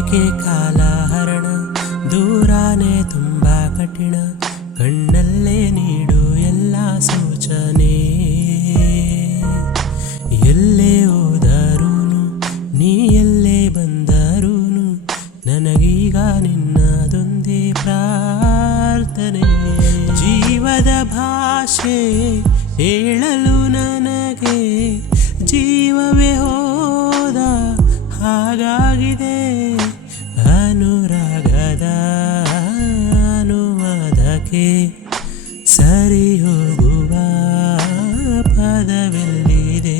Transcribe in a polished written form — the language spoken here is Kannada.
ಏಕೆ ಕಾಲಹರಣ ದೂರಾನೆ ತುಂಬಾ ಕಠಿಣ ಕಣ್ಣಲ್ಲೇ ನೀಡು ಎಲ್ಲ ಸೂಚನೆ ಎಲ್ಲೇ ಹೋದರೂನು ನೀ ಎಲ್ಲೇ ಬಂದರೂನು ನನಗೀಗ ನಿನ್ನದೊಂದೇ ಪ್ರಾರ್ಥನೆ ಜೀವದ ಭಾಷೆ ಹೇಳಲು ನನಗೆ ಜೀವವೇ ಹೋದ ಹಾಗಾಗಿದೆ ಅನುರಾಗದ ಅನುವಾದಕ್ಕೆ ಸರಿ ಹೋಗುವ ಪದವೆಲ್ಲಿದೆ